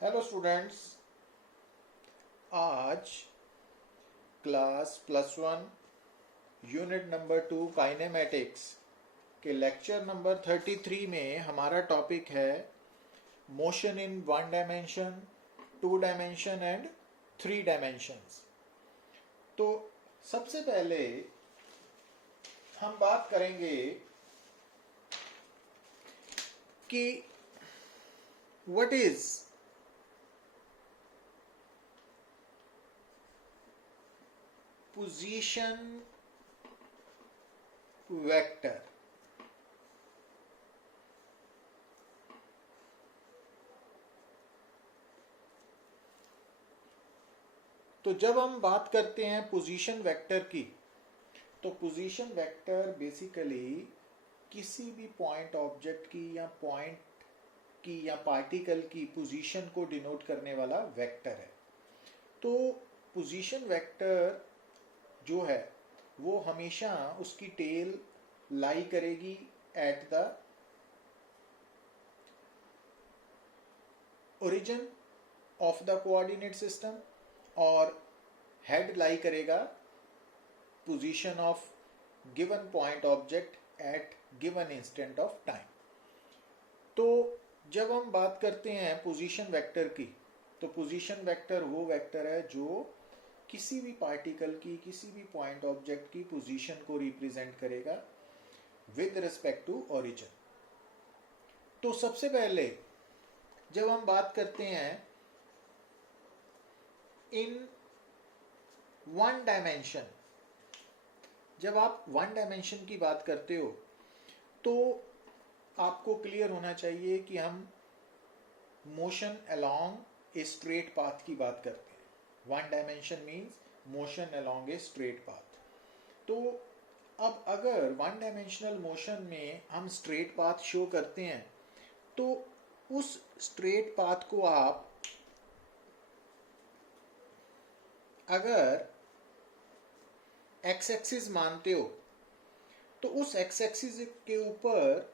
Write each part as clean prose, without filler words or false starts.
Hello students. आज class +1 unit number 2 kinematics के lecture number 33 में हमारा टॉपिक है motion in 1 dimension, 2 dimension and 3 dimensions. तो सबसे पहले हम बात करेंगे कि व्हाट इज पोजीशन वेक्टर। तो जब हम बात करते हैं पोजीशन वेक्टर की, तो पोजीशन वेक्टर बेसिकली किसी भी पॉइंट ऑब्जेक्ट की या पॉइंट की या पार्टिकल की पोजीशन को डिनोट करने वाला वेक्टर है। तो पोजीशन वेक्टर जो है वो हमेशा उसकी टेल लाई करेगी at the origin of the coordinate system और हेड लाई करेगा position of given point object at given instant of time. तो जब हम बात करते हैं पोजीशन वेक्टर की, तो पोजीशन वेक्टर वो वेक्टर है जो किसी भी पार्टिकल की, किसी भी पॉइंट ऑब्जेक्ट की पोजीशन को रिप्रेजेंट करेगा विद रिस्पेक्ट टू ओरिजिन। तो सबसे पहले जब हम बात करते हैं इन 1 डायमेंशन, जब आप 1 डायमेंशन की बात करते हो तो आपको क्लियर होना चाहिए कि हम motion along a straight path की बात करते हैं। 1 dimension means motion along a straight path. तो अब अगर 1 डायमेंशनल मोशन में हम स्ट्रेट पाथ शो करते हैं तो उस स्ट्रेट पाथ को आप अगर एक्स एक्सिस मानते हो तो उस एक्स एक्सिस के ऊपर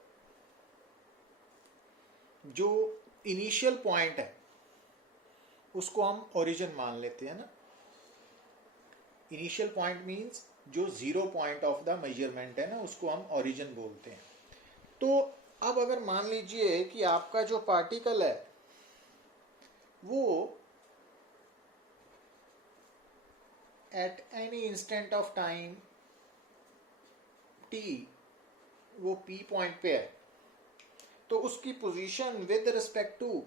जो इनिशियल पॉइंट है उसको हम ओरिजिन मान लेते हैं ना। इनिशियल पॉइंट मींस जो 0 पॉइंट ऑफ द मेजरमेंट है ना, उसको हम ओरिजिन बोलते हैं। तो अब अगर मान लीजिए कि आपका जो पार्टिकल है वो at any instant of time t वो p पॉइंट पे है, तो उसकी position with respect to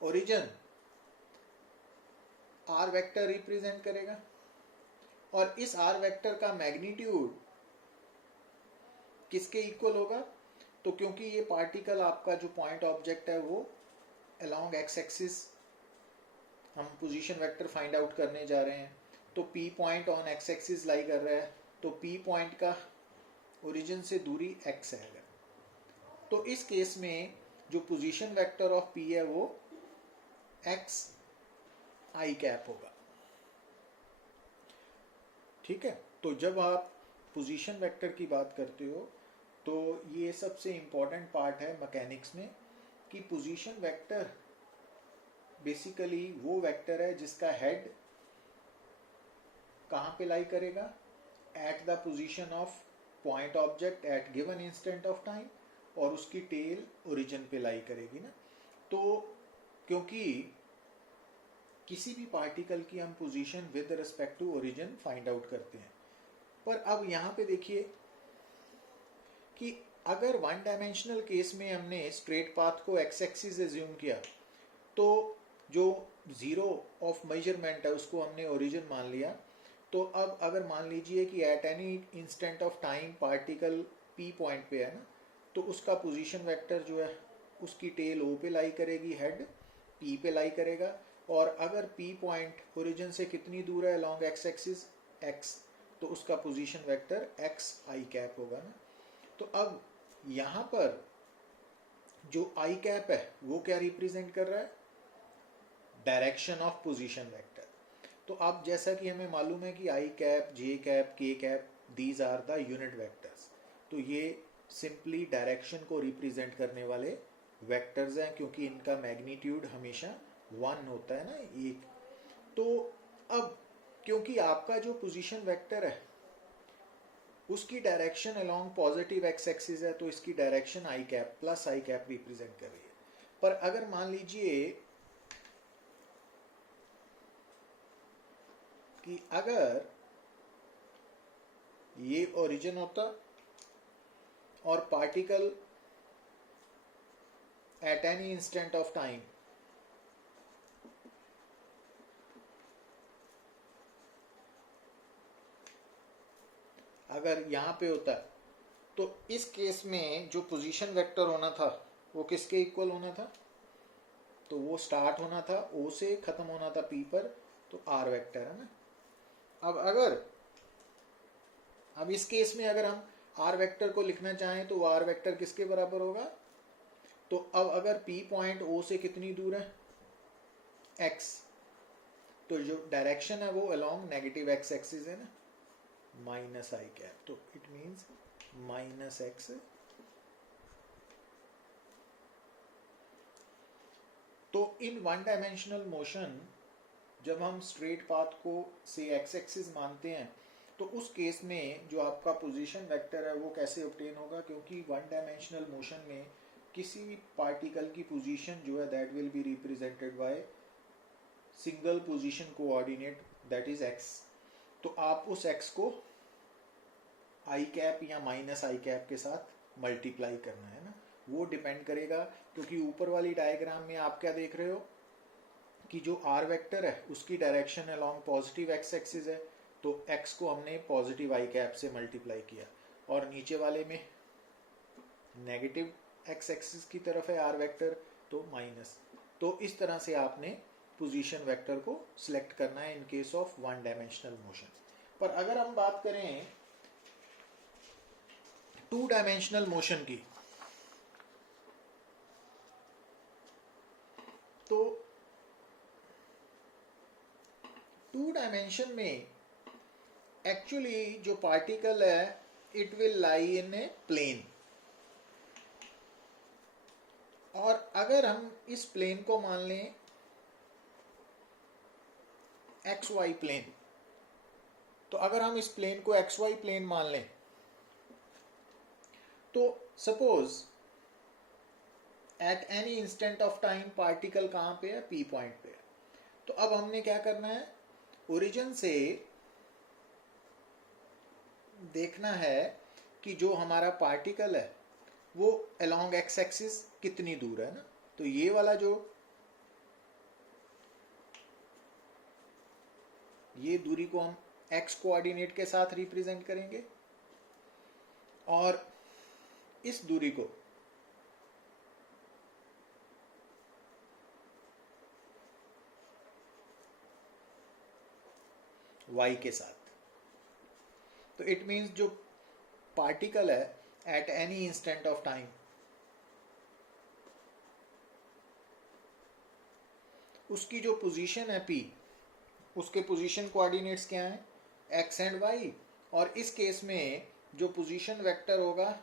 origin r vector represent करेगा। और इस r वेक्टर का मैग्नीट्यूड किसके इक्वल होगा? तो क्योंकि ये पार्टिकल आपका जो पॉइंट ऑब्जेक्ट है वो अलोंग एक्स एक्सिस हम पोजीशन वेक्टर फाइंड आउट करने जा रहे हैं, तो p point on x axis लाई कर रहा है, तो p पॉइंट का ओरिजिन से दूरी x है। तो इस केस में जो पोजीशन वेक्टर ऑफ p है वो x i कैप होगा। ठीक है। तो जब आप पोजीशन वेक्टर की बात करते हो तो ये सबसे इंपॉर्टेंट पार्ट है मैकेनिक्स में कि पोजीशन वेक्टर बेसिकली वो वेक्टर है जिसका हेड कहाँ पे लाई करेगा? At the position of point object at given instant of time, और उसकी टेल ओरिजिन पे लाई करेगी ना। तो क्योंकि किसी भी पार्टिकल की हम position with respect to origin find out करते हैं, पर अब यहाँ पे देखिए कि अगर 1 डायमेंशनल केस में हमने स्ट्रेट पाथ को एक्स एक्सिस एज्यूम किया तो जो 0 ऑफ मेजरमेंट है उसको हमने ओरिजिन मान लिया। तो अब अगर मान लीजिए कि at any instant of time particle p point पे है ना, तो उसका पोजीशन वेक्टर जो है उसकी टेल o पे लाई करेगी, हेड p पे लाई करेगा। और अगर p पॉइंट ओरिजिन से कितनी दूर है अलोंग एक्स एक्सिस x, तो उसका position vector x i cap होगा ना। तो अब यहाँ पर जो i कैप है वो क्या रिप्रेजेंट कर रहा है? Direction of position vector. तो अब जैसा कि हमें मालूम है कि i cap, j cap, k cap, these are the unit vectors. तो ये सिंपली डायरेक्शन को रिप्रेजेंट करने वाले वेक्टर्स हैं, क्योंकि इनका मैग्नीट्यूड हमेशा 1 होता है ना, एक। तो अब क्योंकि आपका जो पोजीशन वेक्टर है उसकी direction along positive x axis है, तो इसकी direction I cap plus I cap represent कर रही है। पर अगर मान लीजिए कि अगर ये ओरिजिन होता और particle at any instant of time अगर यहां पे होता, तो इस केस में जो पोजीशन वेक्टर होना था वो किसके इक्वल होना था? तो वो स्टार्ट होना था ओ से, खत्म होना था पी पर, तो आर वेक्टर है ना। अब इस केस में अगर हम आर वेक्टर को लिखना चाहें तो आर वेक्टर किसके बराबर होगा? तो अब अगर पी पॉइंट ओ से कितनी दूर है? एक्स, तो जो डायरेक्शन है वो अलोंग नेगेटिव एक्स एक्सिस है ना, माइनस आई कैप, तो इट मीन्स माइनस एक्स। तो इन वन डायमेंशनल मोशन जब हम स्ट्रेट पाथ को से एक्स एक्सिस मानते हैं, तो उस केस में जो आपका पोजीशन वेक्टर है वो कैसे ऑब्टेन होगा? क्योंकि वन डायमेंशनल मोशन में किसी भी पार्टिकल की पोजीशन जो है that will be represented by single position coordinate that is x. तो आप उस एक्स को आई कैप या माइनस आई कैप के साथ मल्टीप्लाई करना है ना, वो डिपेंड करेगा। क्योंकि ऊपर वाली डायग्राम में आप क्या देख रहे हो कि जो आर वेक्टर है उसकी direction along positive x axis है, तो एक्स को हमने पॉजिटिव आई कैप से मल्टीप्लाई किया, और नीचे वाले में नेगेटिव एक्स एक्सिस की तरफ है आर वेक्टर, तो माइनस। तो इस तरह से आपने पोजीशन वेक्टर को सिलेक्ट करना है in case of one dimensional motion. पर अगर हम बात करें टू डायमेंशनल मोशन की, तो टू डायमेंशन में एक्चुअली जो पार्टिकल है it will lie in a plane, और अगर हम इस प्लेन को मान लें एक्स वाई प्लेन, तो अगर हम इस प्लेन को एक्स वाई प्लेन मान लें, तो suppose eight any instant of time particle कहां पे है? पी पॉइंट पे है। तो अब हमने क्या करना है? ओरिजिन से देखना है कि जो हमारा पार्टिकल है वो अलोंग एक्स एक्सिस कितनी दूर है ना। तो ये वाला जो ये दूरी को हम एक्स कोऑर्डिनेट के साथ रिप्रेजेंट करेंगे, और इस दूरी को y के साथ। तो इट मीन्स जो पार्टिकल है eight any instant of time उसकी जो पोजीशन है p, उसके पोजीशन कोऑर्डिनेट्स क्या हैं? x एंड y, और इस केस में जो पोजीशन वेक्टर होगा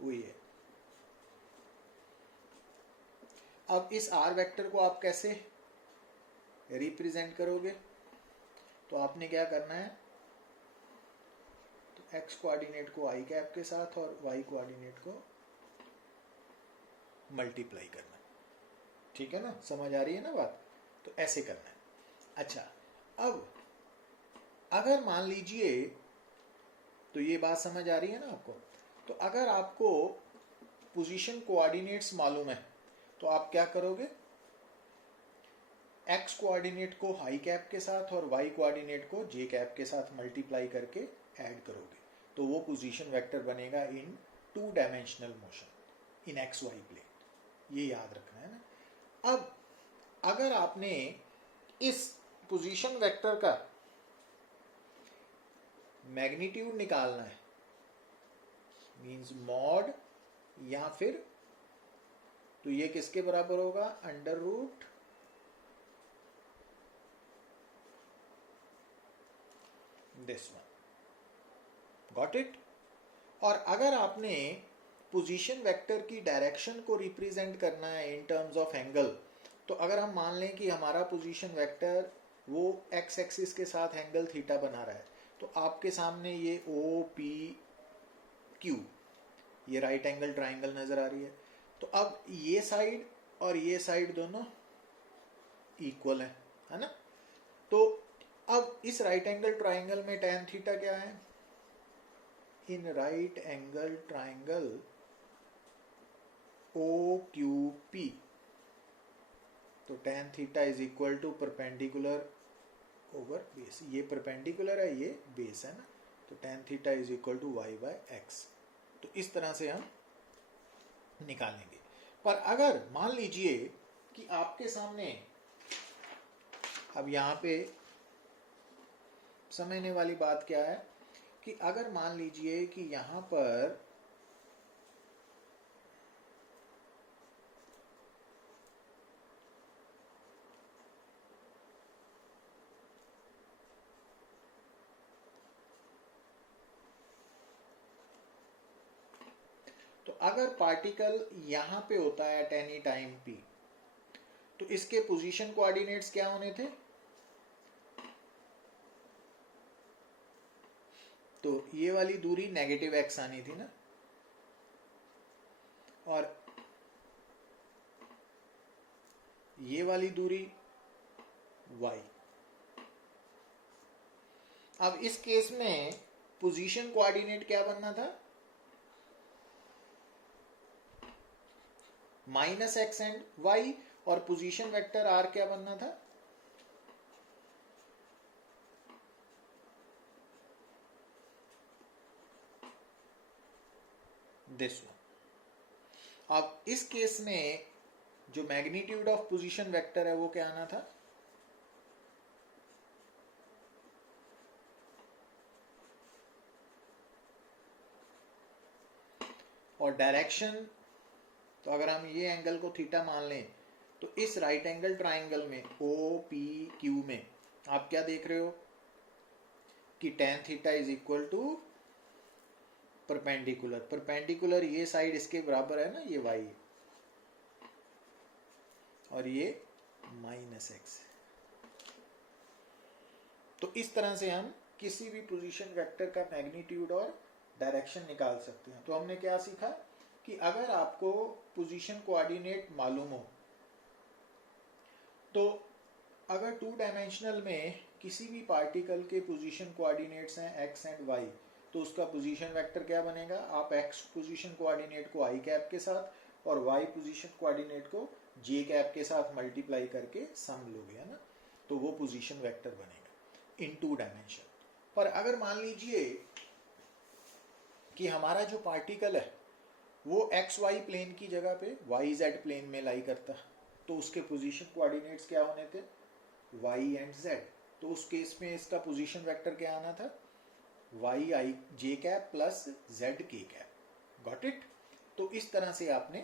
वो ये। अब इस r वेक्टर को आप कैसे रिप्रेजेंट करोगे? तो आपने क्या करना है? तो x कोऑर्डिनेट को i कैप के साथ और y कोऑर्डिनेट को मल्टीप्लाई करना है। ठीक है ना, समझ आ रही है ना बात? तो ऐसे करना है। अच्छा, अब अगर मान लीजिए, तो ये बात समझ आ रही है ना आपको? तो अगर आपको पोजीशन कोऑर्डिनेट्स मालूम है तो आप क्या करोगे? x कोऑर्डिनेट को हाई कैप के साथ और y कोऑर्डिनेट को j कैप के साथ मल्टीप्लाई करके ऐड करोगे, तो वो पोजीशन वेक्टर बनेगा in two dimensional motion in X Y plane. ये याद रखना है ना। अब अगर आपने इस पोजीशन वेक्टर का मैग्नीट्यूड निकालना है, मींस मॉड, या फिर तो ये किसके बराबर होगा? Under root this one. Got it. और अगर आपने पोजीशन वेक्टर की डायरेक्शन को रिप्रेजेंट करना है इन टर्म्स ऑफ एंगल, तो अगर हम मान लें कि हमारा पोजीशन वेक्टर वो एक्स एक्सिस के साथ एंगल थीटा बना रहा है, तो आपके सामने ये ओ पी क्यू, ये राइट एंगल ट्राइंगल नजर आ रही है। तो अब ये साइड और ये साइड दोनों इक्वल है ना। तो अब इस राइट एंगल ट्राइंगल में tan थीटा क्या है? In right angle triangle OQP, तो tan theta is equal to perpendicular over base. ये परपेंडिकुलर है, ये बेस है ना, तो tan theta is equal to y by X. तो इस तरह से हम निकालेंगे। पर अगर मान लीजिए कि आपके सामने, अब यहाँ पे समझने वाली बात क्या है कि अगर मान लीजिए कि यहाँ पर तो अगर पार्टिकल यहाँ पे होता है एट एनी टाइम p, तो इसके पोजीशन कोऑर्डिनेट्स क्या होने थे? तो ये वाली दूरी नेगेटिव x आनी थी ना, और ये वाली दूरी y। अब इस केस में पोजीशन कोऑर्डिनेट क्या बनना था? Minus X and Y. और पोजीशन वेक्टर आर क्या बनना था? This one. अब इस केस में जो मैग्नीट्यूड ऑफ पोजीशन वेक्टर है वो क्या आना था? और डायरेक्शन, तो अगर हम ये एंगल को थीटा मान लें, तो इस राइट एंगल ट्राइंगल में ओ पी क्यू में आप क्या देख रहे हो कि tan theta is equal to perpendicular. Perpendicular ये साइड इसके बराबर है ना, ये y, और ये माइनस एक्स। तो इस तरह से हम किसी भी पोजीशन वेक्टर का मैग्नीट्यूड और डायरेक्शन निकाल सकते हैं। तो हमने क्या सीखा कि अगर आपको पोजीशन कोऑर्डिनेट मालूम हो, तो अगर टू डायमेंशनल में किसी भी पार्टिकल के पोजीशन कोऑर्डिनेट्स हैं x एंड y, तो उसका पोजीशन वेक्टर क्या बनेगा? आप x पोजीशन कोऑर्डिनेट को i कैप के साथ और y पोजीशन कोऑर्डिनेट को j कैप के साथ मल्टीप्लाई करके सम लोगे, है ना, तो वो पोजीशन वेक्टर बनेगा इन टू डायमेंशन। पर अगर मान लीजिए कि हमारा जो पार्टिकल है वो एक्स वाई प्लेन की जगह पे वाई जेड प्लेन में लाई करता, तो उसके पोजीशन कोऑर्डिनेट्स क्या होने थे? Y and Z. तो उस केस में इसका पोजीशन वेक्टर क्या आना था? वाई आई जे कैप प्लस जेड के कैप। Got it. तो इस तरह से आपने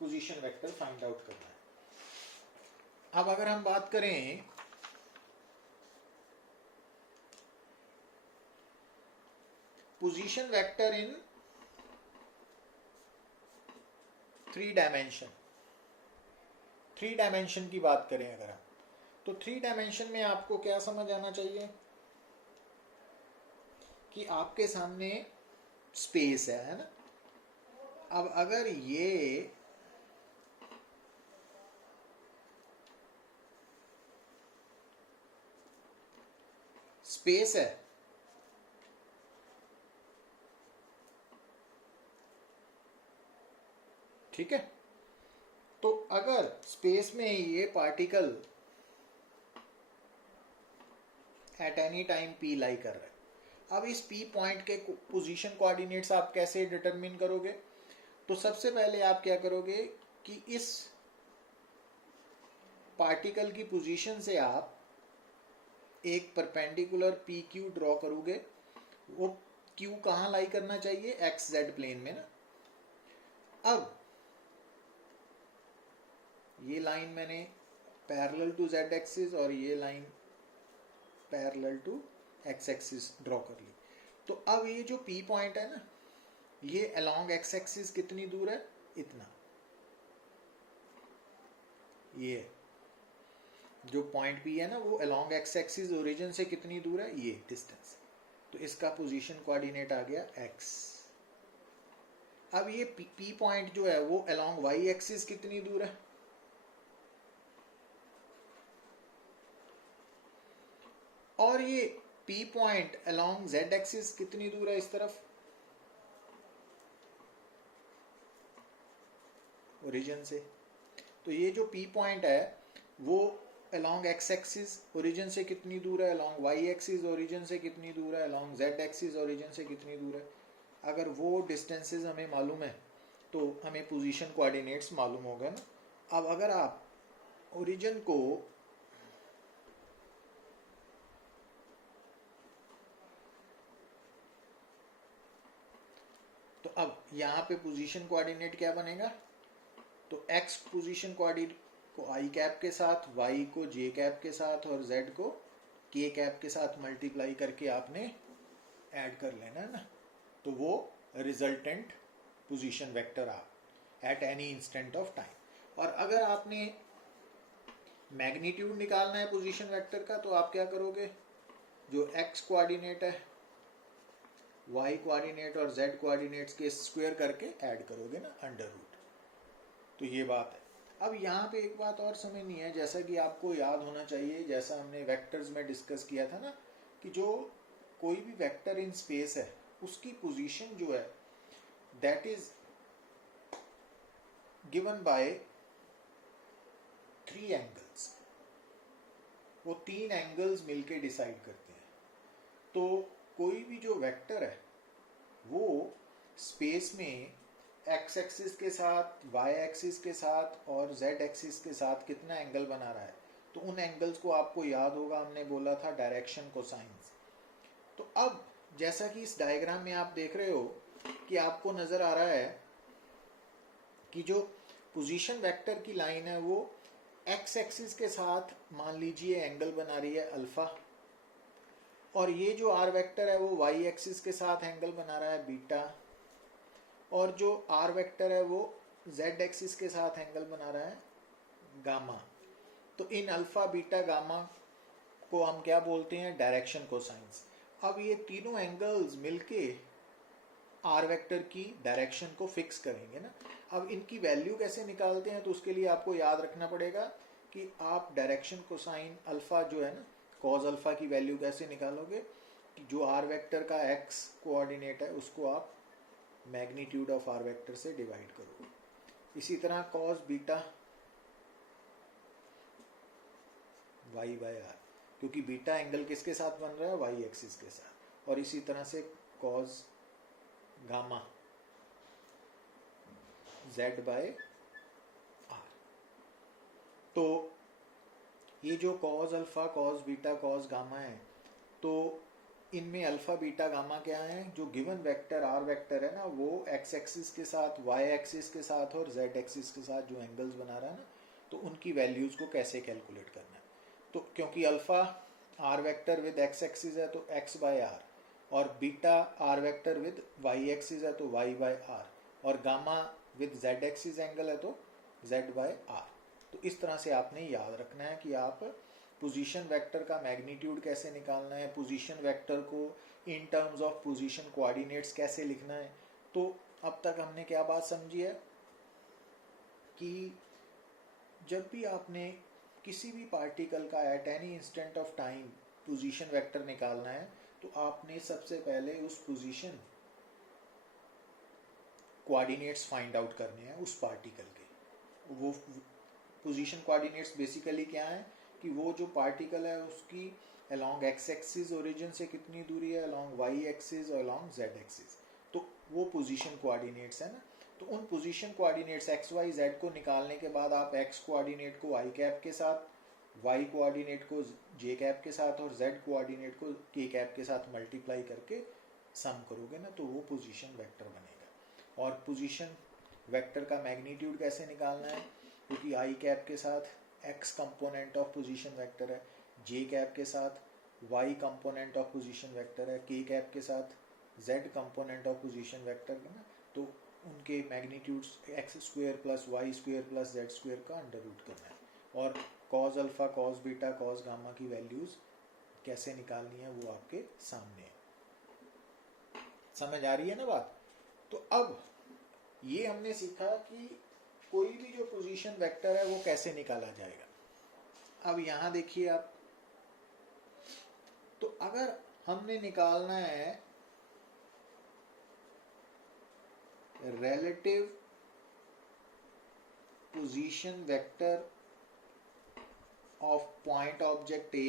पोजीशन वेक्टर फाइंड आउट करना है। अब अगर हम बात करें पोजीशन वेक्टर इन 3 डायमेंशन, 3 डायमेंशन की बात करें अगर हम, तो 3 डायमेंशन में आपको क्या समझ आना चाहिए कि आपके सामने स्पेस है ना। अब अगर ये स्पेस है, ठीक है, तो अगर स्पेस में ये particle at any time p लाई कर रहा है, अब इस p पॉइंट के पोजीशन कोऑर्डिनेट्स आप कैसे डिटरमिन करोगे? तो सबसे पहले आप क्या करोगे कि इस पार्टिकल की पोजीशन से आप एक परपेंडिकुलर PQ ड्रॉ करोगे। वो Q कहाँ लाई करना चाहिए? XZ प्लेन में ना। अब ये लाइन मैंने पैरेलल टू z एक्सिस और ये line parallel to x axis draw कर ली। तो अब ये जो P पॉइंट है ना, ये अलोंग एक्स एक्सिस कितनी दूर है, इतना। ये जो पॉइंट P है ना, वो अलोंग एक्स एक्सिस ओरिजिन से कितनी दूर है, ये डिस्टेंस। तो इसका पोजीशन कोऑर्डिनेट आ गया x। अब ये P पॉइंट जो है वो अलोंग y एक्सिस कितनी दूर है, और ये P point along z axis कितनी दूर है, इस तरफ ओरिजिन से। तो ये जो P पॉइंट है वो अलोंग x एक्सिस ओरिजिन से कितनी दूर है, अलोंग y एक्सिस ओरिजिन से कितनी दूर है, अलोंग z एक्सिस ओरिजिन से कितनी दूर है। अगर वो डिस्टेंसेस हमें मालूम है तो हमें पोजीशन कोऑर्डिनेट्स मालूम होगा ना। अब अगर आप ओरिजिन को तो अब यहाँ पे पोजीशन कोऑर्डिनेट क्या बनेगा, तो x पोजीशन कोऑर्डिनेट को i कैप के साथ, y को j कैप के साथ और z को k कैप के साथ मल्टीप्लाई करके आपने ऐड कर लेना है ना। तो वो रिजल्टेंट पोजीशन वेक्टर आप eight any instant of time. और अगर आपने मैग्नीट्यूड निकालना है पोजीशन वेक्टर का, तो आप क्या करोगे, जो x कोऑर्डिनेट है, y कोऑर्डिनेट और z कोऑर्डिनेट्स के स्क्वायर करके ऐड करोगे ना, अंडर रूट। तो ये बात है। अब यहाँ पे एक बात और समझनी है, जैसा कि आपको याद होना चाहिए, जैसा हमने वेक्टर्स में डिस्कस किया था ना, कि जो कोई भी वेक्टर इन स्पेस है उसकी पोजीशन जो है that is given by 3 angles. वो 3 एंगल्स मिलके डिसाइड करते हैं। तो कोई भी जो वेक्टर है वो स्पेस में x एक्सिस के साथ, y एक्सिस के साथ और z एक्सिस के साथ कितना एंगल बना रहा है, तो उन एंगल्स को आपको याद होगा, हमने बोला था डायरेक्शन कोसाइंस। तो अब जैसा कि इस डायग्राम में आप देख रहे हो कि आपको नजर आ रहा है कि जो पोजीशन वेक्टर की लाइन है वो x एक्सिस के साथ मान लीजिए एंगल बना रही है अल्फा, और ये जो r वेक्टर है वो y एक्सिस के साथ एंगल बना रहा है बीटा, और जो r वेक्टर है वो z एक्सिस के साथ एंगल बना रहा है गामा। तो इन अल्फा बीटा गामा को हम क्या बोलते हैं, डायरेक्शन कोसाइंस। अब ये तीनों एंगल्स मिलके r वेक्टर की डायरेक्शन को फिक्स करेंगे ना। अब इनकी वैल्यू कैसे निकालते हैं, तो उसके लिए आपको याद रखना पड़ेगा कि आप डायरेक्शन कोसाइन अल्फा जो है ना, कॉज अल्फा की वैल्यू कैसे निकालोगे, कि जो r वेक्टर का x कोऑर्डिनेट है उसको आप मैग्नीट्यूड ऑफ r वेक्टर से डिवाइड करोगे। इसी तरह cos beta y by r, क्योंकि बीटा एंगल किसके साथ बन रहा है, y एक्सिस के साथ। और इसी तरह से cos gamma z by r। तो ये जो cos alpha, cos beta, cos gamma है, तो इनमें अल्फा बीटा गामा क्या है, जो गिवन वेक्टर r वेक्टर है ना, वो x एक्सिस के साथ, y एक्सिस के साथ और z एक्सिस के साथ जो एंगल्स बना रहा है ना, तो उनकी वैल्यूज को कैसे कैलकुलेट करना है। तो क्योंकि alpha r vector with x axis है तो x बाय r, और beta r vector with y axis है तो y बाय r, और gamma with z axis angle है तो z बाय r। तो इस तरह से आपने याद रखना है कि आप पोजीशन वेक्टर का मैग्नीट्यूड कैसे निकालना है, पोजीशन वेक्टर को in terms of position coordinates कैसे लिखना है। तो अब तक हमने क्या बात समझी है कि जब भी आपने किसी भी पार्टिकल का at any instant of time position vector निकालना है, तो आपने सबसे पहले उस पोजीशन कोऑर्डिनेट्स फाइंड आउट करने हैं उस पार्टिकल के। वो पोजीशन कोऑर्डिनेट्स बेसिकली क्या है कि वो जो पार्टिकल है उसकी अलोंग x एक्सिस ओरिजिन से कितनी दूरी है, अलोंग y एक्सिस और अलोंग z एक्सिस। तो वो पोजीशन कोऑर्डिनेट्स है ना। तो उन position coordinates x y z को निकालने के बाद आप x कोऑर्डिनेट को i कैप के साथ, y कोऑर्डिनेट को j कैप के साथ और z कोऑर्डिनेट को k कैप के साथ मल्टीप्लाई करके सम करोगे ना, तो वो पोजीशन वेक्टर बनेगा। और पोजीशन वेक्टर का मैग्नीट्यूड कैसे निकालना है, क्योंकि i कैप के साथ x component of position vector है, j कैप के साथ y component of position vector है, k कैप के साथ z component of position vector का ना, तो उनके magnitudes x square plus Y square plus Z square का अंडर रूट करना है, और cos alpha cos beta cos gamma की वैल्यूज कैसे निकालनी है वो आपके सामने है। समझ आ रही है ना बात? तो अब ये हमने सीखा कि कोई भी जो पोजीशन वेक्टर है वो कैसे निकाला जाएगा। अब यहां देखिए आप, तो अगर हमने निकालना है relative position vector of point object A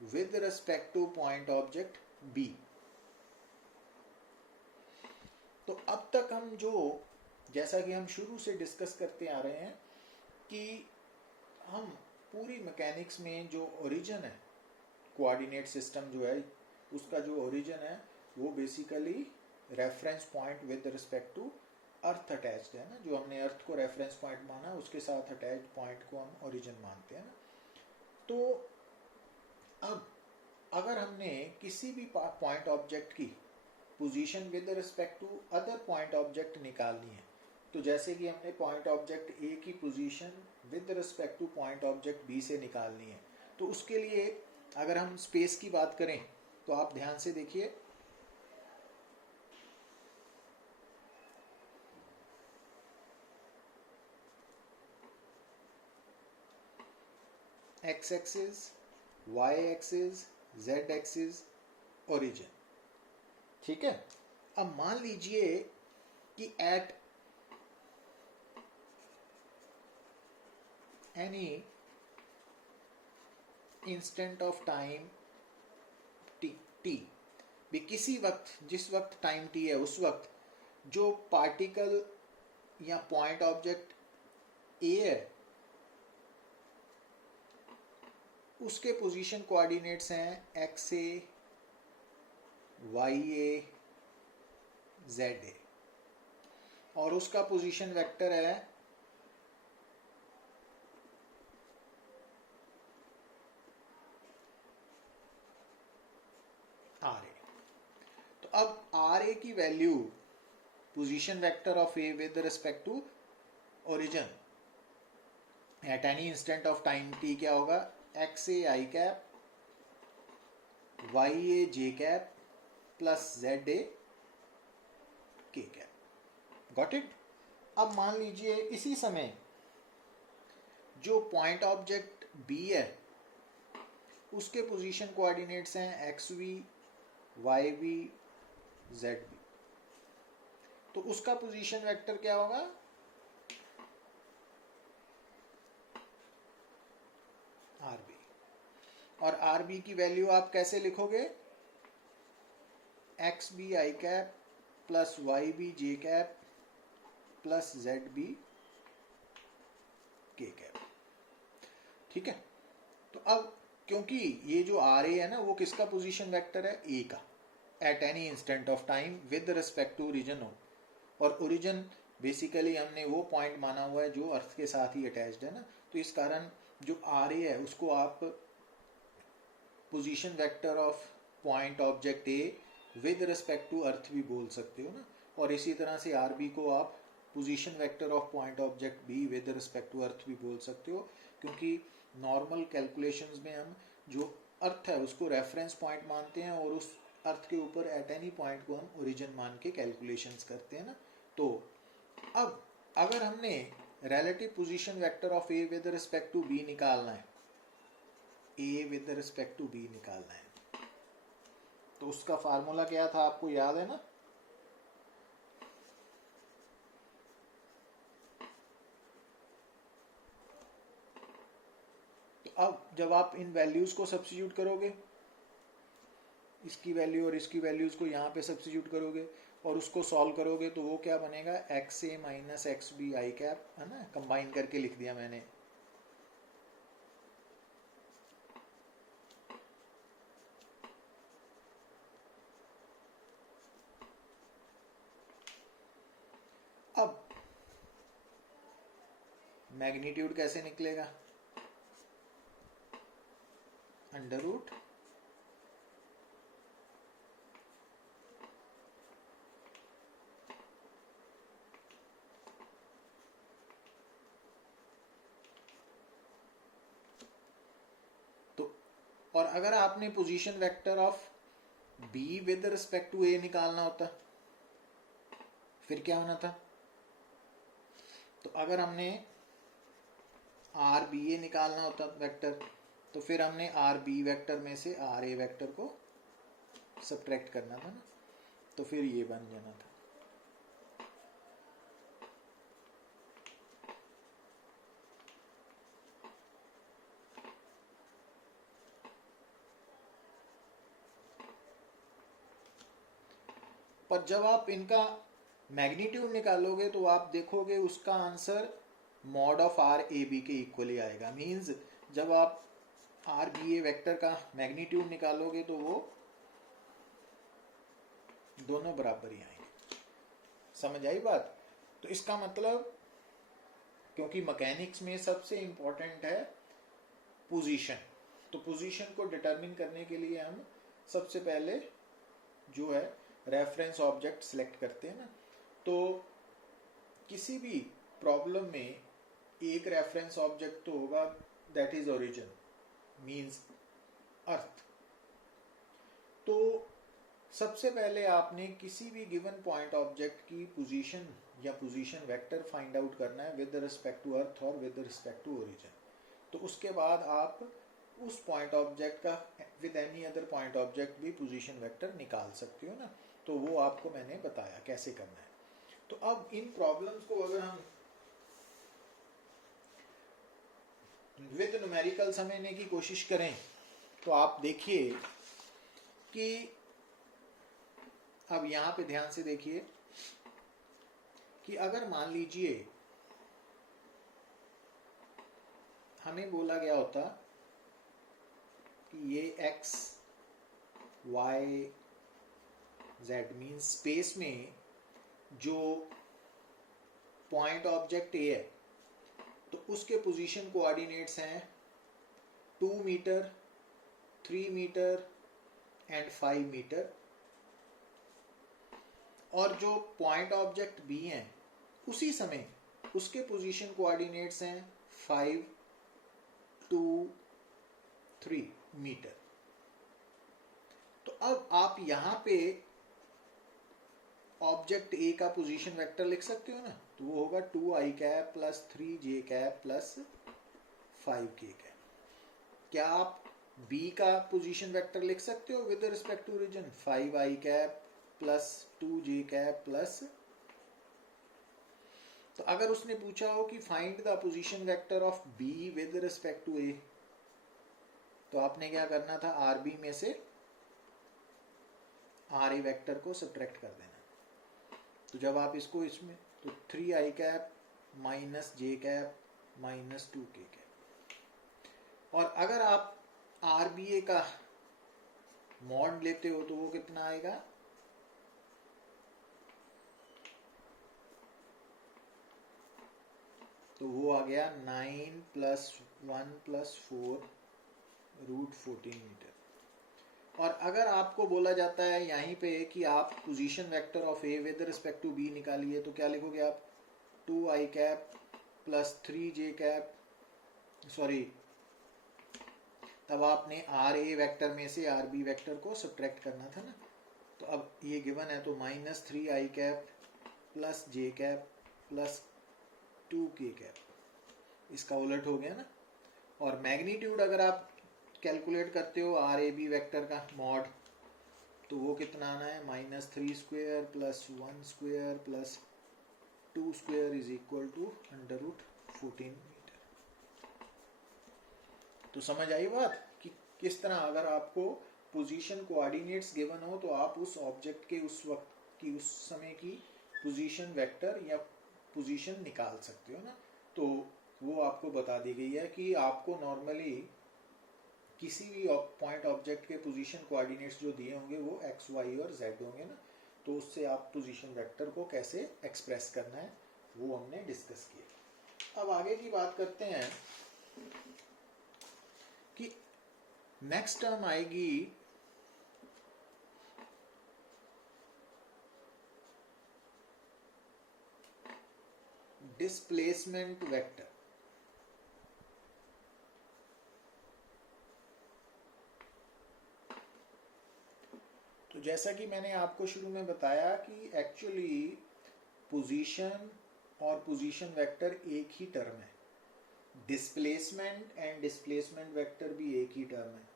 with respect to point object B, तो अब तक हम जो, जैसा कि हम शुरू से डिस्कस करते आ रहे हैं कि हम पूरी मैकेनिक्स में जो ओरिजिन है, कोऑर्डिनेट सिस्टम जो है उसका जो ओरिजिन है वो basically reference point with respect to earth attached है ना, जो हमने अर्थ को रेफरेंस पॉइंट माना उसके साथ अटैच्ड पॉइंट को हम ओरिजिन मानते हैं ना। तो अब अगर हमने किसी भी पॉइंट ऑब्जेक्ट की position with respect to other point object निकालनी है, तो जैसे कि हमने पॉइंट ऑब्जेक्ट ए की position with respect to point object B से निकालनी है, तो उसके लिए अगर हम स्पेस की बात करें तो आप ध्यान से देखिए, X axis, Y axis, Z axis, origin, ठीक है। अब मान लीजिए कि at any instant of time T भी, किसी वक्त, जिस वक्त टाइम टी है उस वक्त जो पार्टिकल या पॉइंट ऑब्जेक्ट ए है उसके पोजीशन कोऑर्डिनेट्स हैं X A, Y A, Z A, और उसका पोजीशन वेक्टर है आर ए। तो अब आर ए की value position vector of A with respect to origin at any instant of time T क्या होगा, X A I cap, Y A J cap plus Z A K cap. Got it? अब मान लीजिए इसी समय जो point object B है उसके पोजीशन कोऑर्डिनेट्स हैं X V, Y V, Z B, तो उसका पोजीशन वेक्टर क्या होगा, आर बी। और आर बी की वैल्यू आप कैसे लिखोगे, X B I cap plus Y B J cap plus Z B K cap, ठीक है। तो अब क्योंकि ये जो आर ए है ना वो किसका पोजीशन वेक्टर है, ए का, at any instant of time with respect to origin हो, और ओरिजिन बेसिकली हमने वो पॉइंट माना हुआ है जो अर्थ के साथ ही अटैच्ड है ना, तो इस कारण जो आर ए है उसको आप position vector of point object A with respect to earth भी बोल सकते हो ना, और इसी तरह से आर बी को आप position vector of point object B with respect to earth भी बोल सकते हो, क्योंकि नॉर्मल कैलकुलेशंस में हम जो अर्थ है उसको रेफरेंस पॉइंट मानते हैं और उस अर्थ के ऊपर एट एनी पॉइंट को हम ओरिजिन मान के कैलकुलेशंस करते हैं ना। तो अब अगर हमने relative position vector of A with respect to B निकालना है, A with respect to B निकालना है, तो उसका फार्मूला क्या था आपको याद है ना, अब जब आप इन वैल्यूज को सब्स्टिट्यूट करोगे, इसकी वैल्यू और इसकी वैल्यूज को यहाँ पे सब्स्टिट्यूट करोगे और उसको सॉल्व करोगे, तो वो क्या बनेगा, X A minus X B I cap, है ना, कंबाइन करके लिख दिया मैंने। अब मैग्नीट्यूड कैसे निकलेगा, अंडर रूट और अगर आपने position vector of B with respect to A निकालना होता फिर क्या होना था? तो अगर हमने आर बी ए निकालना होता वेक्टर, तो फिर हमने आर बी वेक्टर में से आर ए वेक्टर को सब्ट्रैक्ट करना था ना, तो फिर ये बन जाना था। पर जब आप इनका मैग्नीट्यूड निकालोगे तो आप देखोगे उसका answer mod of R A B के इक्वली आएगा। मींस जब आप आर बी ए वेक्टर का मैग्नीट्यूड निकालोगे तो वो दोनों बराबर ही आएंगे। समझ आई बात? तो इसका मतलब, क्योंकि मैकेनिक्स में सबसे इंपॉर्टेंट है पोजीशन, तो पोजीशन को डिटरमिन करने के लिए हम सबसे पहले जो है रेफरेंस ऑब्जेक्ट सिलेक्ट करते हैं ना। तो किसी भी प्रॉब्लम में एक रेफरेंस ऑब्जेक्ट तो होगा, दैट इज ओरिजिन, मींस अर्थ। तो सबसे पहले आपने किसी भी गिवन पॉइंट ऑब्जेक्ट की पोजीशन या पोजीशन वेक्टर फाइंड आउट करना है विद रिस्पेक्ट टू अर्थ और विद रिस्पेक्ट टू ओरिजिन। तो उसके बाद आप उस पॉइंट ऑब्जेक्ट का with any other point object भी पोजीशन वेक्टर निकाल सकते हो ना। तो वो आपको मैंने बताया कैसे करना है। तो अब इन प्रॉब्लम्स को अगर हम विद न्यूमेरिकल समझने की कोशिश करें तो आप देखिए कि अब यहां पे ध्यान से देखिए कि अगर मान लीजिए हमें बोला गया होता कि ये x y z means space में जो पॉइंट ऑब्जेक्ट ए है तो उसके पोजीशन कोऑर्डिनेट्स हैं 2 मीटर, 3 मीटर एंड 5 मीटर, और जो पॉइंट ऑब्जेक्ट बी हैं उसी समय उसके पोजीशन कोऑर्डिनेट्स हैं 5, 2, 3 मीटर। तो अब आप यहां पे ऑब्जेक्ट ए का पोजीशन वेक्टर लिख सकते हो ना, तो वो होगा 2i cap plus 3j cap plus 5k cap. क्या आप बी का पोजीशन वेक्टर लिख सकते हो with respect to origin? 5i cap plus 2j cap plus. तो अगर उसने पूछा हो कि find the position vector of B with respect to A, तो आपने क्या करना था? आर बी में से आर ए वेक्टर को सब्ट्रैक्ट कर देना। तो जब आप इसको इसमें, तो 3i cap minus j cap minus 2k cap. और अगर आप आर बी ए का मॉड लेते हो तो वो कितना आएगा? तो वो आ गया 9 प्लस 1 प्लस 4 रूट 14 मीटर। और अगर आपको बोला जाता है यहीं पे कि आप position vector of A with respect to B निकालिए, तो क्या लिखोगे आप? 2i cap plus 3j cap, sorry, तब आपने आर ए वेक्टर में से आर बी वेक्टर को सब्ट्रैक्ट करना था ना। तो अब ये गिवन है तो minus 3i cap plus j cap plus 2k cap, इसका उलट हो गया ना। और मैग्नीट्यूड अगर आप कैलकुलेट करते हो आर ए बी वेक्टर का मॉड, तो वो कितना आना है? Minus 3 square plus 1 square plus 2 square is equal to under root 14 metre. तो समझ आई बात कि किस तरह अगर आपको पोजीशन कोऑर्डिनेट्स गिवन हो तो आप उस ऑब्जेक्ट के उस वक्त की, उस समय की पोजीशन वेक्टर या पोजीशन निकाल सकते हो ना। तो वो आपको बता दी गई है कि आपको नॉर्मली किसी भी पॉइंट ऑब्जेक्ट के पोजीशन कोऑर्डिनेट्स जो दिए होंगे वो x, y और z होंगे ना। तो उससे आप पोजीशन वेक्टर को कैसे एक्सप्रेस करना है वो हमने डिस्कस किया। अब आगे की बात करते हैं कि नेक्स्ट टर्म आएगी डिस्प्लेसमेंट वेक्टर। तो जैसा कि मैंने आपको शुरू में बताया कि एक्चुअली पोजीशन और पोजीशन वेक्टर एक ही टर्म है, डिस्प्लेसमेंट एंड डिस्प्लेसमेंट वेक्टर भी एक ही टर्म है,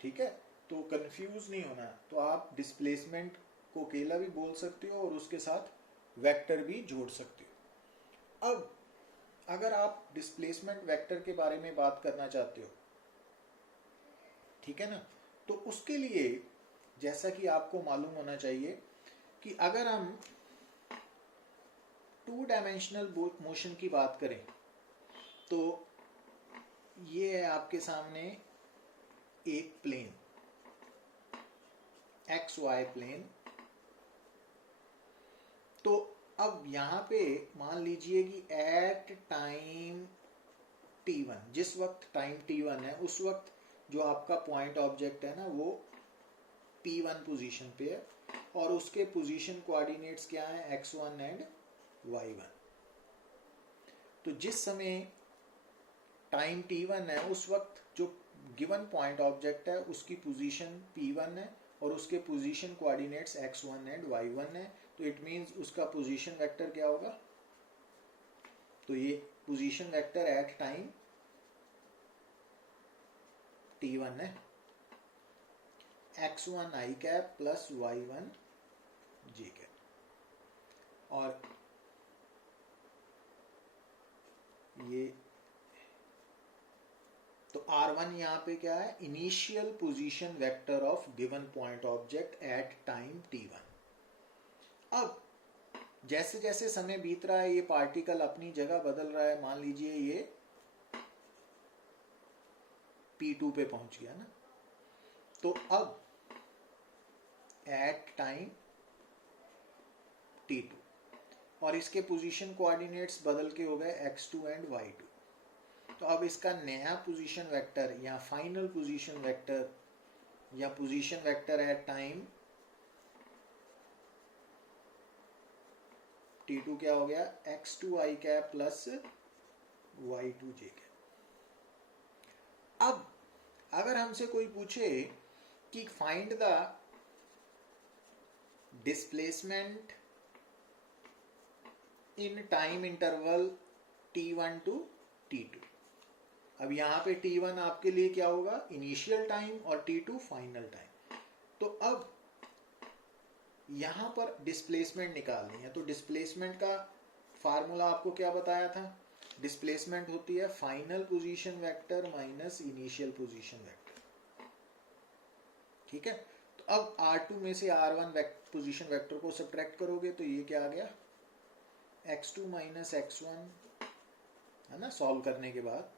ठीक है। तो कंफ्यूज नहीं होना, तो आप डिस्प्लेसमेंट को अकेला भी बोल सकते हो और उसके साथ वेक्टर भी जोड़ सकते हो। अब अगर आप डिस्प्लेसमेंट वेक्टर के बारे में बात करना चाहते हो, ठीक है ना, तो उसके लिए जैसा कि आपको मालूम होना चाहिए कि अगर हम 2 डायमेंशनल मोशन की बात करें तो ये है आपके सामने एक प्लेन, एक्स वाई प्लेन। तो अब यहां पे मान लीजिए कि एट टाइम t1, जिस वक्त टाइम t1 है उस वक्त जो आपका पॉइंट ऑब्जेक्ट है ना वो p1 पोजीशन पे है और उसके पोजीशन कोऑर्डिनेट्स क्या है x1 एंड y1। तो जिस समय टाइम t1 है उस वक्त जो गिवन पॉइंट ऑब्जेक्ट है उसकी पोजीशन p1 है और उसके position coordinates x1 and y1 है। तो इट मींस उसका पोजीशन वेक्टर क्या होगा, तो ये position vector at time t1 है, x1 i cap plus y1 j cap. और ये तो R1 यहाँ पे क्या है, initial position vector of given point object at time t1। अब जैसे जैसे समय बीत रहा है ये पार्टिकल अपनी जगह बदल रहा है, मान लीजिए ये p2 पे पहुंच गया ना, तो अब एट टाइम t2 और इसके पोजीशन कोऑर्डिनेट्स बदल के हो गए x2 एंड y2। तो अब इसका नया पोजीशन वेक्टर या फाइनल पोजीशन वेक्टर या position vector at time t2 क्या हो गया, x2 i cap plus y2 j cap. अब अगर हमसे कोई पूछे कि find the displacement in time interval t1 to t2, अब यहाँ पे t1 आपके लिए क्या होगा, इनिशियल टाइम और t2 फाइनल टाइम। तो अब यहाँ पर डिस्प्लेसमेंट निकालनी है, तो डिस्प्लेसमेंट का फार्मूला आपको क्या बताया था, डिस्प्लेसमेंट होती है final position vector minus initial position vector, ठीक है। तो अब R2 में से R1 पोजीशन वेक्टर को सब्ट्रैक्ट करोगे तो ये क्या आ गया, x2 माइनस x1, है ना। सॉल्व करने के बाद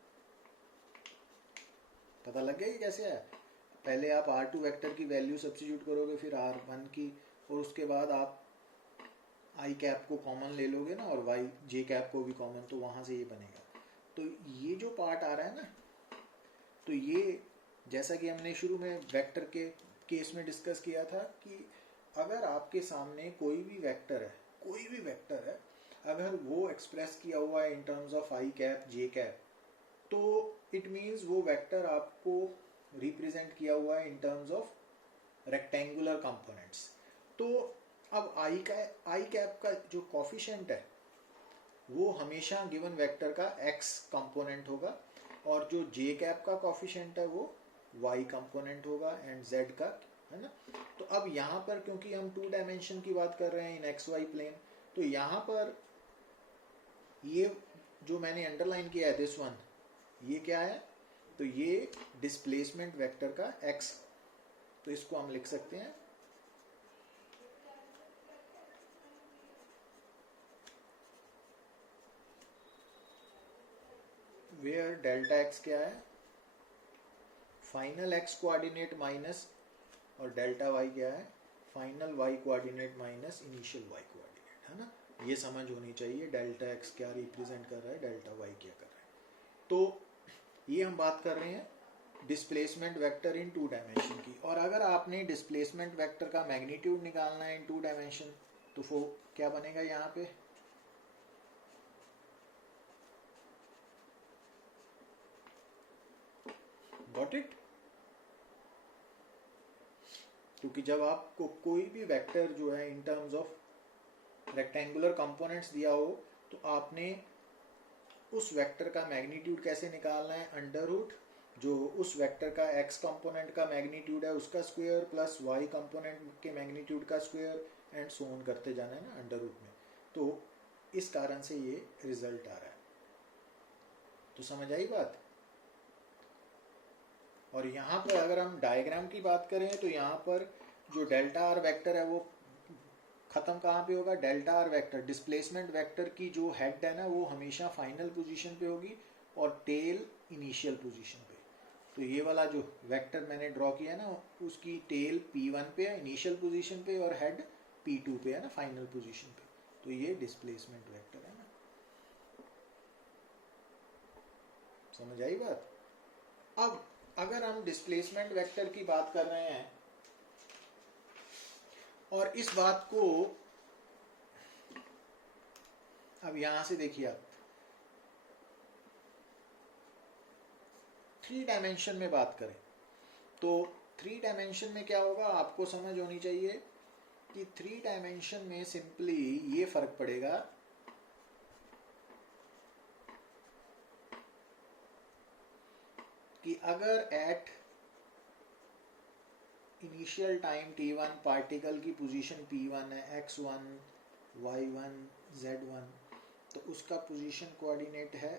पता लग गया कि कैसे है। पहले आप R2 वेक्टर की वैल्यू सब्स्टिट्यूट करोगे, फिर R1 की, और उसके बाद आप i कैप को कॉमन ले लोगे ना और y j कैप को भी कॉमन, तो वहां से ये बनेगा। तो ये जो पार्ट आ रहा है ना, तो ये जैसा कि हमने शुरू में वेक्टर के केस में डिस्कस किया था कि अगर आपके सामने कोई भी वेक्टर है, कोई भी वेक्टर है, अगर वो एक्सप्रेस किया हुआ है in terms of i cap j cap, तो इट मीन्स वो वेक्टर आपको रिप्रेजेंट किया हुआ है in terms of rectangular components. तो अब i कैप का जो कोफिशिएंट है वो हमेशा गिवन वेक्टर का x कंपोनेंट होगा और जो j कैप का कोफिशिएंट है वो y कंपोनेंट होगा एंड z का, है ना। तो अब यहाँ पर क्योंकि हम 2 डायमेंशन की बात कर रहे हैं इन xy प्लेन, तो यहाँ पर ये जो मैंने अंडरलाइन किया है दिस वन, ये क्या है, तो ये डिस्प्लेसमेंट वेक्टर का x, तो इसको हम लिख सकते हैं वेयर डेल्टा x क्या है, फाइनल x कोऑर्डिनेट माइनस, और डेल्टा y क्या है, final y coordinate minus initial y coordinate, है ना। ये समझ होनी चाहिए डेल्टा x क्या रिप्रेजेंट कर रहा है, डेल्टा y क्या कर रहा है। तो ये हम बात कर रहे हैं डिस्प्लेसमेंट वेक्टर इन 2 डायमेंशन की। और अगर आपने डिस्प्लेसमेंट वेक्टर का मैग्नीट्यूड निकालना है इन 2 डायमेंशन, तो वो क्या बनेगा यहाँ पे, गॉट इट। क्योंकि जब आपको कोई भी वेक्टर जो है in terms of rectangular components दिया हो तो आपने उस वेक्टर का मैग्नीट्यूड कैसे निकालना है, अंडर रूट जो उस वेक्टर का x कंपोनेंट का मैग्नीट्यूड है उसका स्क्वायर प्लस y कंपोनेंट के मैग्नीट्यूड का स्क्वायर एंड सो ऑन करते जाना है ना अंडर रूट में। तो इस कारण से ये रिजल्ट आ रहा है। तो समझ आई बात। और यहाँ पर अगर हम डायग्राम की बात करें तो यहाँ पर जो डेल्टा आर वेक्टर है वो खत्म कहाँ पे होगा, delta R vector displacement vector की जो हेड है ना वो हमेशा फाइनल पोजीशन पे होगी और टेल इनिशियल पोजीशन पे। तो ये वाला जो वेक्टर मैंने ड्रॉ किया ना उसकी टेल P1 पे है इनिशियल पोजीशन पे और हेड P2 पे है ना फाइनल पोजीशन पे। तो ये डिस्प्लेसमेंट वेक्टर है ना। समझ आई बात। अब अगर हम डिस्प्लेसमेंट वेक्टर की बात कर रहे हैं और इस बात को अब यहां से देखिए आप 3 डायमेंशन में बात करें तो 3 डायमेंशन में क्या होगा आपको समझ होनी चाहिए कि 3 डायमेंशन में सिंपली ये फर्क पड़ेगा कि अगर at initial time t1 particle की पोजीशन p1 है, x1 y1 z1 तो उसका पोजीशन कोऑर्डिनेट है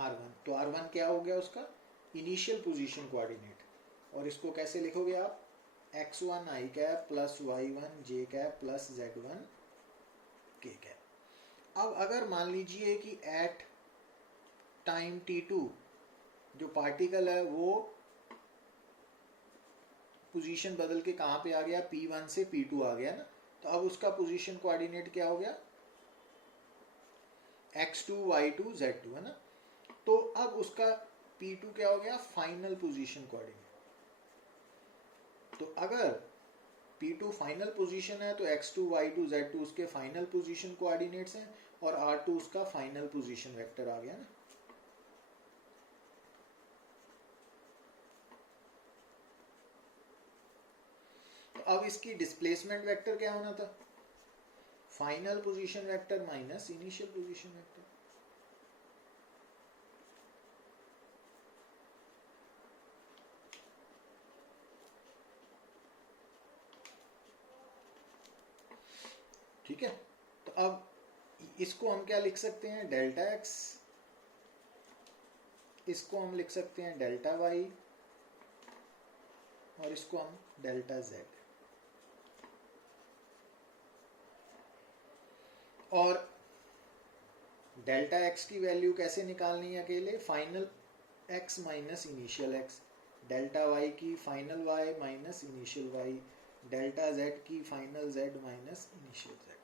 r1। तो r1 क्या हो गया उसका इनिशियल पोजीशन कोऑर्डिनेट। और इसको कैसे लिखोगे आप x1 i cap plus y1 j cap plus z1 k cap. अब अगर मान लीजिए कि एट टाइम t2 जो पार्टिकल है वो पोजीशन बदल के कहां पे आ गया p1 से p2 आ गया ना। तो अब उसका पोजीशन कोऑर्डिनेट क्या हो गया x2 y2 z2 है ना। तो अब उसका p2 क्या हो गया फाइनल पोजीशन कोऑर्डिनेट। तो अगर p2 फाइनल पोजीशन है तो x2 y2 z2 उसके फाइनल पोजीशन कोऑर्डिनेट्स हैं और r2 उसका फाइनल पोजीशन वेक्टर आ गया ना। अब इसकी डिस्प्लेसमेंट वेक्टर क्या होना था final position vector minus initial position vector. ठीक है। तो अब इसको हम क्या लिख सकते हैं डेल्टा x, इसको हम लिख सकते हैं डेल्टा y और इसको हम डेल्टा z। और डेल्टा x की वैल्यू कैसे निकालनी है अकेले final x minus initial x, delta y की final y minus initial y, delta z की final z minus initial z।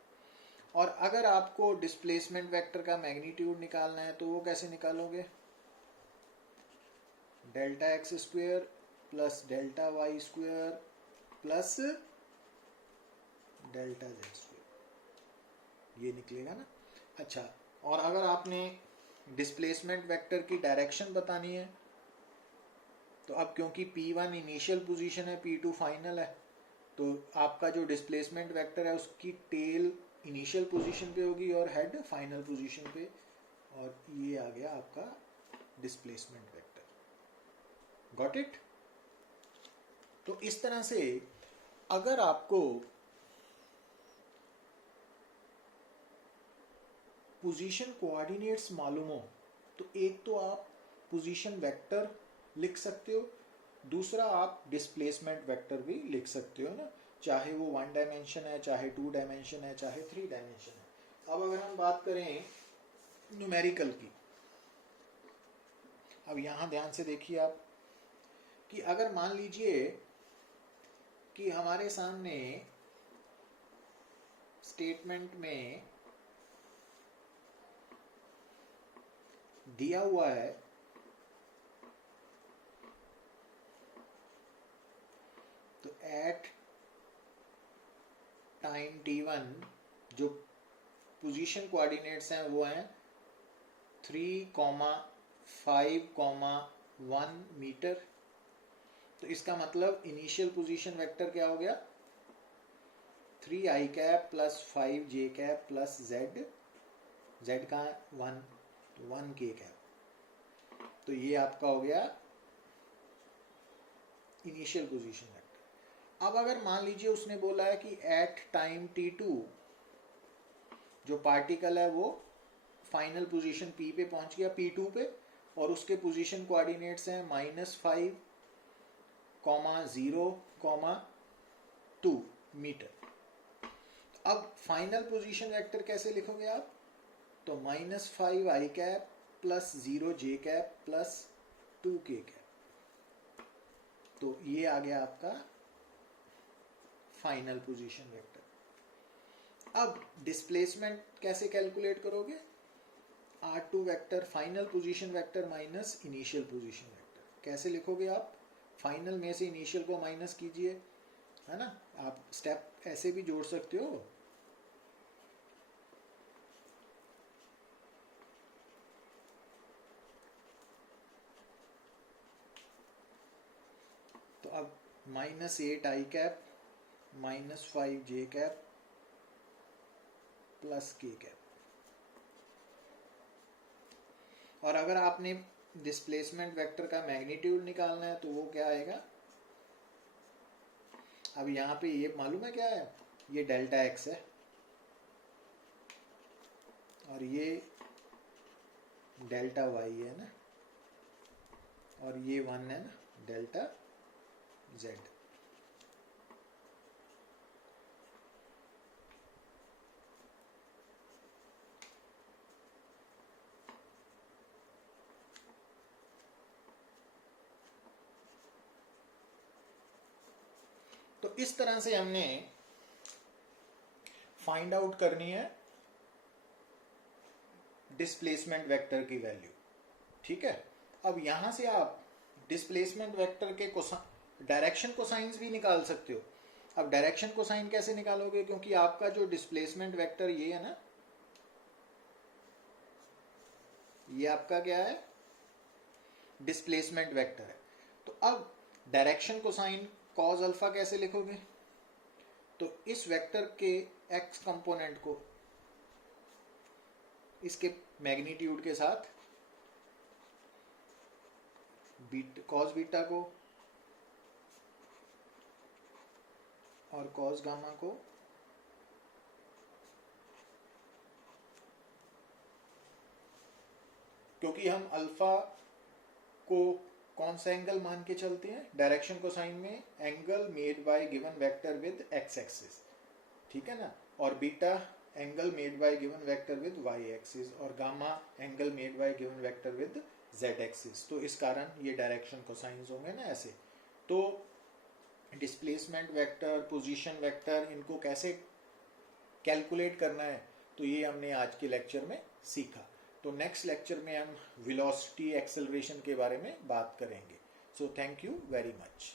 और अगर आपको डिस्प्लेसमेंट वेक्टर का मैग्नीट्यूड निकालना है तो वो कैसे निकालोगे delta x square plus delta y square plus delta z square ये निकलेगा ना। अच्छा और अगर आपने डिस्प्लेसमेंट वेक्टर की डायरेक्शन बतानी है तो अब क्योंकि p1 इनिशियल पोजीशन है p2 फाइनल है तो आपका जो डिस्प्लेसमेंट वेक्टर है उसकी टेल इनिशियल पोजीशन पे होगी और हेड फाइनल पोजीशन पे। और ये आ गया आपका डिस्प्लेसमेंट वेक्टर। Got it. तो इस तरह से अगर आपको पोजीशन कोऑर्डिनेट्स मालूम हो तो एक तो आप पोजीशन वेक्टर लिख सकते हो, दूसरा आप डिस्प्लेसमेंट वेक्टर भी लिख सकते हो ना, चाहे वो 1 डायमेंशन है चाहे 2 डायमेंशन है चाहे 3 डायमेंशन है। अब अगर हम बात करें न्यूमेरिकल की, अब यहां ध्यान से देखिए आप कि अगर मान लीजिए कि हमारे सामने स्टेटमेंट में दिया हुआ है तो एट टाइम t1 जो पोजीशन कोऑर्डिनेट्स हैं वो हैं 3, 5, 1 मीटर। तो इसका मतलब इनिशियल पोजीशन वेक्टर क्या हो गया, 3i cap plus 5j cap plus z का 1, तो 1k कैप। तो ये आपका हो गया इनिशियल पोजीशन वेक्टर। अब अगर मान लीजिए उसने बोला है कि एट टाइम t2 जो पार्टिकल है वो फाइनल पोजीशन p पे पहुंच गया, p2 पे, और उसके पोजीशन कोऑर्डिनेट्स हैं -5, 0, 2 मीटर। अब फाइनल पोजीशन वेक्टर कैसे लिखोगे आप, तो -5i cap plus 0j cap plus 2k cap. तो ये आ गया आपका फाइनल पोजीशन वेक्टर। अब डिस्प्लेसमेंट कैसे कैलकुलेट करोगे, R2 vector final position vector minus initial position vector. कैसे लिखोगे आप, फाइनल में से इनिशियल को माइनस कीजिए, है ना। आप स्टेप ऐसे भी जोड़ सकते हो, तो अब -8i cap -5j cap plus k cap. और अगर आपने डिस्प्लेसमेंट वेक्टर का मैग्नीट्यूड निकालना है तो वो क्या आएगा, अब यहाँ पे ये मालूम है क्या है, ये डेल्टा x है और ये डेल्टा y है ना, और ये 1 है ना, डेल्टा z। तो इस तरह से हमने फाइंड आउट करनी है डिस्प्लेसमेंट वेक्टर की वैल्यू, ठीक है। अब यहां से आप डिस्प्लेसमेंट वेक्टर के डायरेक्शन कोसाइंस भी निकाल सकते हो। अब डायरेक्शन कोसाइन कैसे निकालोगे, क्योंकि आपका जो डिस्प्लेसमेंट वेक्टर ये है ना, ये आपका क्या है, डिस्प्लेसमेंट वेक्टर है। तो अब डायरेक्शन कोसाइन कॉस अल्फा कैसे लिखोगे, तो इस वेक्टर के एक्स कंपोनेंट को इसके मैग्नीट्यूड के साथ कॉस बीटा को और कॉस गामा को क्योंकि हम अल्फा को कौन सा एंगल मान के चलते हैं डायरेक्शन कोसाइन में, angle made by given vector with X axis, ठीक है ना, और beta angle made by given vector with Y axis, और gamma angle made by given vector with Z axis. तो इस कारण ये डायरेक्शन कोसाइंस होंगे ना ऐसे। तो डिस्प्लेसमेंट वेक्टर, पोजीशन वेक्टर, इनको कैसे कैलकुलेट करना है, तो ये हमने आज के लेक्चर में सीखा। तो नेक्स्ट लेक्चर में हम वेलोसिटी एक्सेलरेशन के बारे में बात करेंगे। So thank you very much.